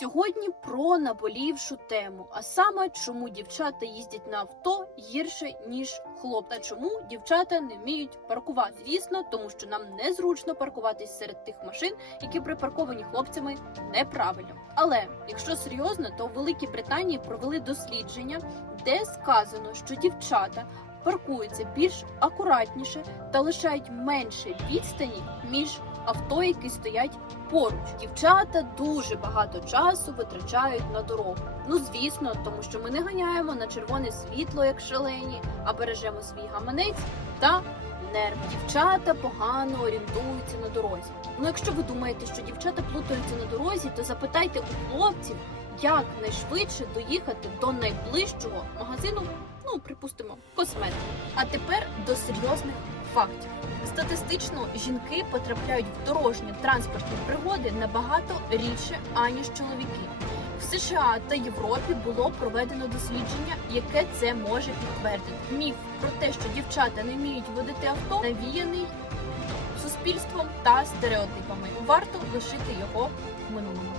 Сьогодні про наболівшу тему, а саме чому дівчата їздять на авто гірше ніж хлопці. Чому дівчата не вміють паркувати? Звісно, тому що нам незручно паркуватись серед тих машин, які припарковані хлопцями неправильно. Але якщо серйозно, то в Великій Британії провели дослідження, де сказано, що дівчата паркуються більш акуратніше та лишають менше відстані між авто, які стоять поруч. Дівчата дуже багато часу витрачають на дорогу. Ну звісно, тому що ми не ганяємо на червоне світло, як шалені, а бережемо свій гаманець та нерв. Дівчата погано орієнтуються на дорозі. Ну, якщо ви думаєте, що дівчата плутаються на дорозі, то запитайте у хлопців, як найшвидше доїхати до найближчого магазину. Ну, припустимо, косметики. А тепер до серйозних фактів. Статистично жінки потрапляють в дорожні транспортні пригоди набагато рідше, аніж чоловіки. В США та Європі було проведено дослідження, яке це може підтвердити. Міф про те, що дівчата не вміють водити авто, навіяний суспільством та стереотипами. Варто лишити його в минулому.